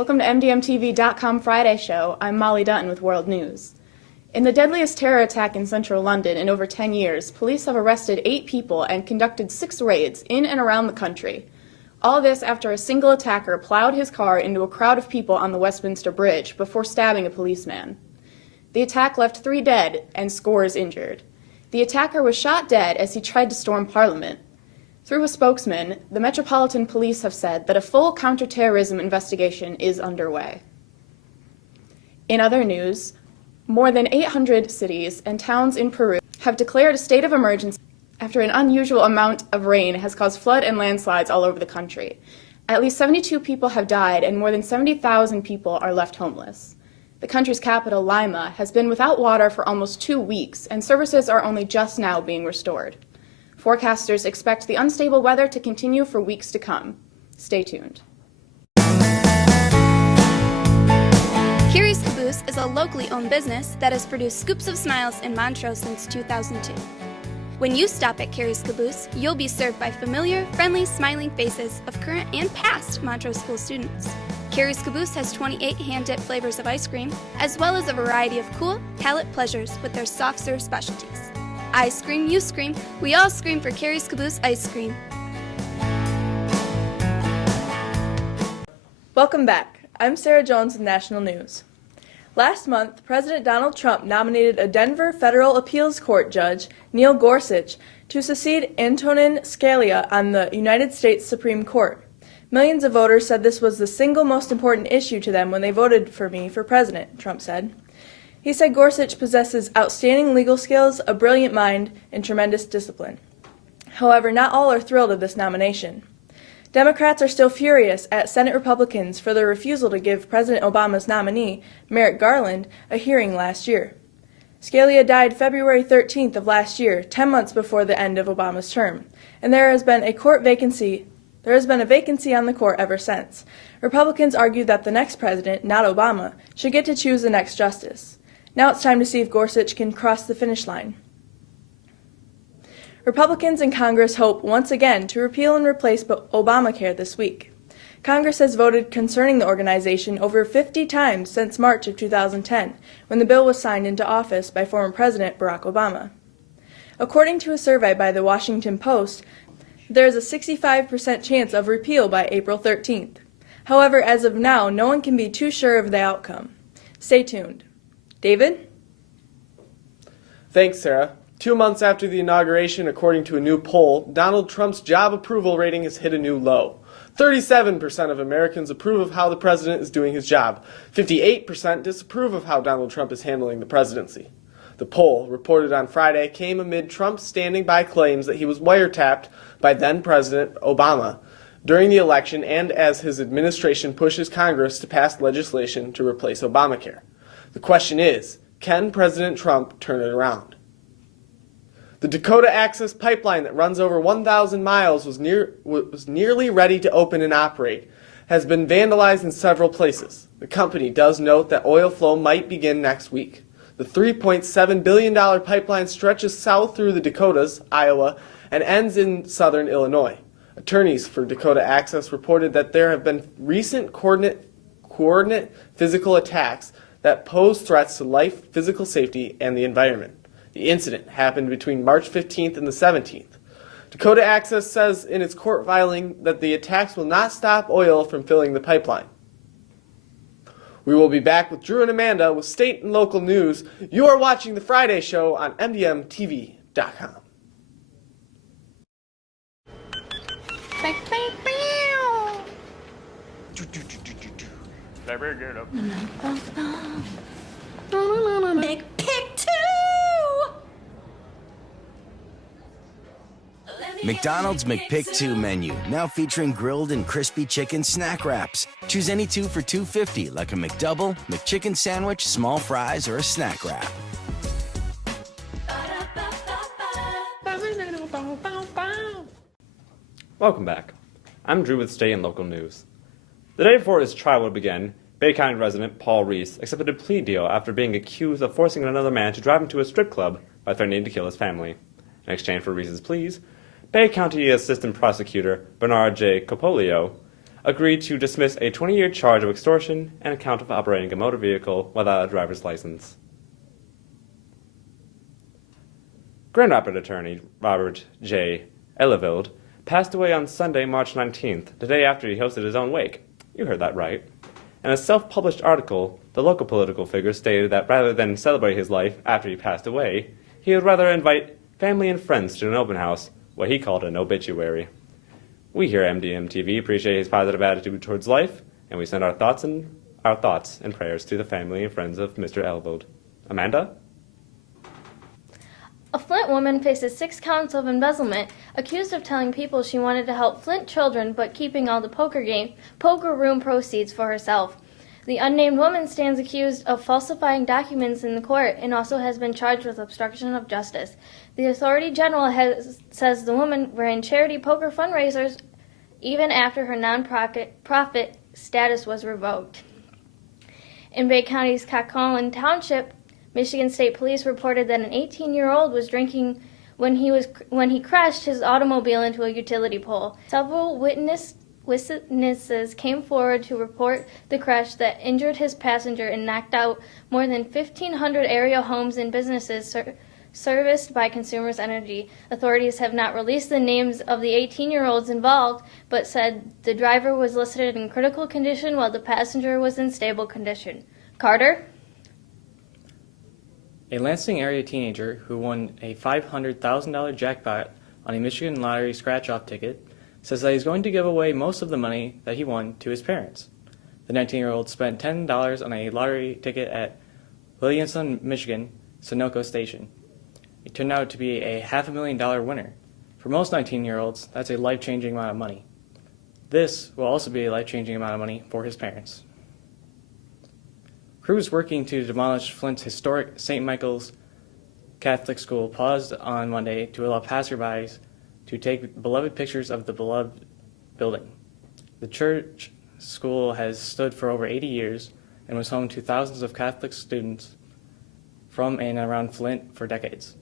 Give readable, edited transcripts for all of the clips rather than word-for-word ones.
Welcome to MDM-TV.com Friday Show. I'm Molly Dutton with World News. In the deadliest terror attack in central London in over 10 years, police have arrested 8 people and conducted 6 raids in and around the country. All this after a single attacker plowed his car into a crowd of people on the Westminster Bridge before stabbing a policeman. The attack left 3 dead and scores injured. The attacker was shot dead as he tried to storm Parliament. Through a spokesman, the Metropolitan Police have said that a full counterterrorism investigation is underway. In other news, more than 800 cities and towns in Peru have declared a state of emergency after an unusual amount of rain has caused flood and landslides all over the country. At least 72 people have died and more than 70,000 people are left homeless. The country's capital, Lima, has been without water for almost 2 weeks, and services are only just now being restored. Forecasters expect the unstable weather to continue for weeks to come. Stay tuned. Kiri's Caboose is a locally owned business that has produced scoops of smiles in Montrose since 2002. When you stop at Kiri's Caboose, you'll be served by familiar, friendly, smiling faces of current and past Montrose School students. Kiri's Caboose has 28 hand-dipped flavors of ice cream, as well as a variety of cool, palate pleasures with their soft serve specialties. I scream, you scream, we all scream for Kiri's Caboose ice cream. Welcome back. I'm Sarah Jones with National News. Last month, President Donald Trump nominated a Denver federal appeals court judge, Neil Gorsuch, to succeed Antonin Scalia on the United States Supreme Court. Millions of voters said this was the single most important issue to them when they voted for me for president, Trump said. He said Gorsuch possesses outstanding legal skills, a brilliant mind, and tremendous discipline. However, not all are thrilled of this nomination. Democrats are still furious at Senate Republicans for their refusal to give President Obama's nominee, Merrick Garland, a hearing last year. Scalia died February 13th of last year, 10 months before the end of Obama's term, and there has been a vacancy on the court ever since. Republicans argue that the next president, not Obama, should get to choose the next justice. Now it's time to see if Gorsuch can cross the finish line. Republicans in Congress hope once again to repeal and replace Obamacare this week. Congress has voted concerning the organization over 50 times since March of 2010, when the bill was signed into office by former President Barack Obama. According to a survey by the Washington Post, there is a 65% chance of repeal by April 13th. However, as of now, no one can be too sure of the outcome. Stay tuned. David? Thanks, Sarah. 2 months after the inauguration, according to a new poll, Donald Trump's job approval rating has hit a new low. 37% of Americans approve of how the president is doing his job. 58% disapprove of how Donald Trump is handling the presidency. The poll, reported on Friday, came amid Trump standing by claims that he was wiretapped by then-President Obama during the election and as his administration pushes Congress to pass legislation to replace Obamacare. The question is, can President Trump turn it around? The Dakota Access Pipeline that runs over 1,000 miles was nearly ready to open and operate, has been vandalized in several places. The company does note that oil flow might begin next week. The $3.7 billion pipeline stretches south through the Dakotas, Iowa, and ends in southern Illinois. Attorneys for Dakota Access reported that there have been recent coordinate physical attacks that pose threats to life, physical safety, and the environment. The incident happened between March 15th and the 17th. Dakota Access says in its court filing that the attacks will not stop oil from filling the pipeline. We will be back with Drew and Amanda with state and local news. You are watching The Friday Show on MDM-TV.com. McPick 2! McDonald's McPick 2 menu, now featuring grilled and crispy chicken snack wraps. Choose any two for $2.50, like a McDouble, McChicken sandwich, small fries, or a snack wrap. Welcome back. I'm Drew with state and local news. The day before his trial would begin, Bay County resident Paul Reese accepted a plea deal after being accused of forcing another man to drive him to a strip club by threatening to kill his family. In exchange for Reese's pleas, Bay County Assistant Prosecutor Bernard J. Copolio agreed to dismiss a 20-year charge of extortion and a count of operating a motor vehicle without a driver's license. Grand Rapids attorney Robert J. Eleveld passed away on Sunday, March 19th, the day after he hosted his own wake. You heard that right. In a self-published article, the local political figure stated that rather than celebrate his life after he passed away, he would rather invite family and friends to an open house, what he called an obituary. We here at MDM-TV appreciate his positive attitude towards life, and we send our thoughts and prayers to the family and friends of Mr. Eleveld. Amanda? A Flint woman faces 6 counts of embezzlement, accused of telling people she wanted to help Flint children but keeping all the poker room proceeds for herself. The unnamed woman stands accused of falsifying documents in the court and also has been charged with obstruction of justice. The Attorney General says the woman ran charity poker fundraisers even after her non-profit status was revoked. In Bay County's Coquitlam Township, Michigan State Police reported that an 18-year-old was drinking when he crashed his automobile into a utility pole. Several witnesses came forward to report the crash that injured his passenger and knocked out more than 1,500 area homes and businesses serviced by Consumers Energy. Authorities have not released the names of the 18-year-olds involved, but said the driver was listed in critical condition while the passenger was in stable condition. Carter? A Lansing area teenager who won a $500,000 jackpot on a Michigan lottery scratch-off ticket says that he's going to give away most of the money that he won to his parents. The 19-year-old spent $10 on a lottery ticket at Williamson, Michigan, Sunoco Station. It turned out to be a $500,000 winner. For most 19-year-olds, that's a life-changing amount of money. This will also be a life-changing amount of money for his parents. Crews working to demolish Flint's historic St. Michael's Catholic School paused on Monday to allow passerbys to take beloved pictures of the beloved building. The church school has stood for over 80 years and was home to thousands of Catholic students from and around Flint for decades.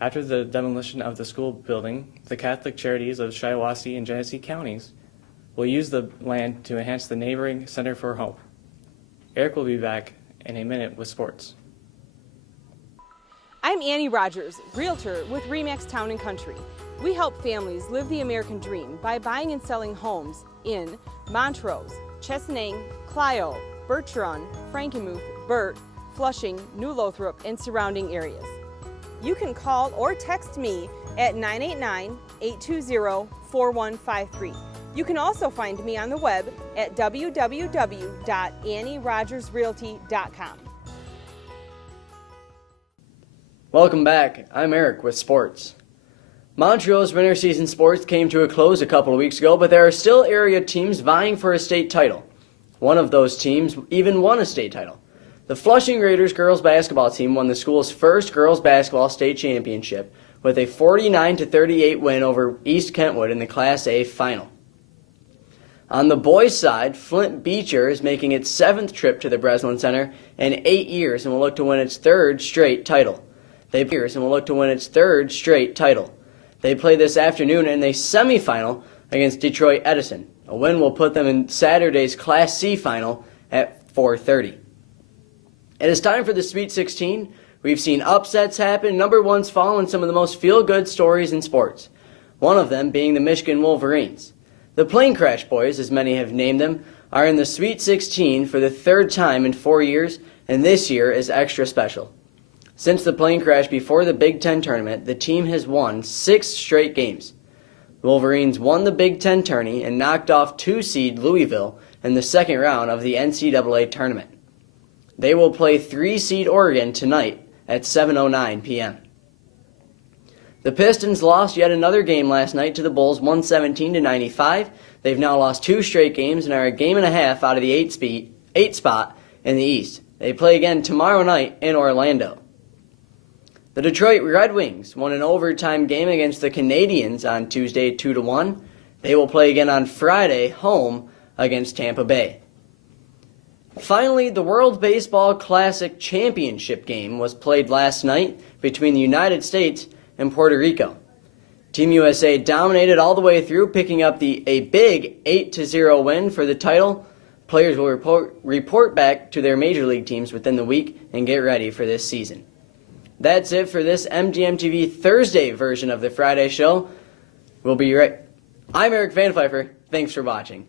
After the demolition of the school building, the Catholic charities of Shiawassee and Genesee counties will use the land to enhance the neighboring Center for Hope. Eric will be back in a minute with sports. I'm Annie Rogers, realtor with RE/MAX Town & Country. We help families live the American dream by buying and selling homes in Montrose, Chesaning, Clio, Bertrand, Frankenmuth, Burt, Flushing, New Lothrop, and surrounding areas. You can call or text me at 989-820-4153. You can also find me on the web at www.annierogersrealty.com. Welcome back. I'm Eric with sports. Montreal's winter season sports came to a close a couple of weeks ago, but there are still area teams vying for a state title. One of those teams even won a state title. The Flushing Raiders girls basketball team won the school's first girls basketball state championship with a 49-38 win over East Kentwood in the Class A final. On the boys' side, Flint Beecher is making its 7th trip to the Breslin Center in 8 years and will look to win its 3rd straight title. They play this afternoon in a semifinal against Detroit Edison. A win will put them in Saturday's Class C final at 4:30. It is time for the Sweet 16. We've seen upsets happen, number ones fall, and some of the most feel-good stories in sports. One of them being the Michigan Wolverines. The Plane Crash Boys, as many have named them, are in the Sweet 16 for the 3rd time in 4 years, and this year is extra special. Since the plane crash before the Big Ten tournament, the team has won 6 straight games. The Wolverines won the Big Ten tourney and knocked off 2-seed Louisville in the 2nd round of the NCAA tournament. They will play 3-seed Oregon tonight at 7:09 p.m. The Pistons lost yet another game last night to the Bulls, 117-95. They've now lost 2 straight games and are a game and a half out of the 8 spot in the East. They play again tomorrow night in Orlando. The Detroit Red Wings won an overtime game against the Canadiens on Tuesday 2-1. They will play again on Friday home against Tampa Bay. Finally, the World Baseball Classic Championship game was played last night between the United States and Puerto Rico. Team USA dominated all the way through, picking up a big 8-0 win for the title. Players will report back to their major league teams within the week and get ready for this season. That's it for this MDM-TV Thursday version of the Friday show. I'm Eric Van Pfeiffer. Thanks for watching.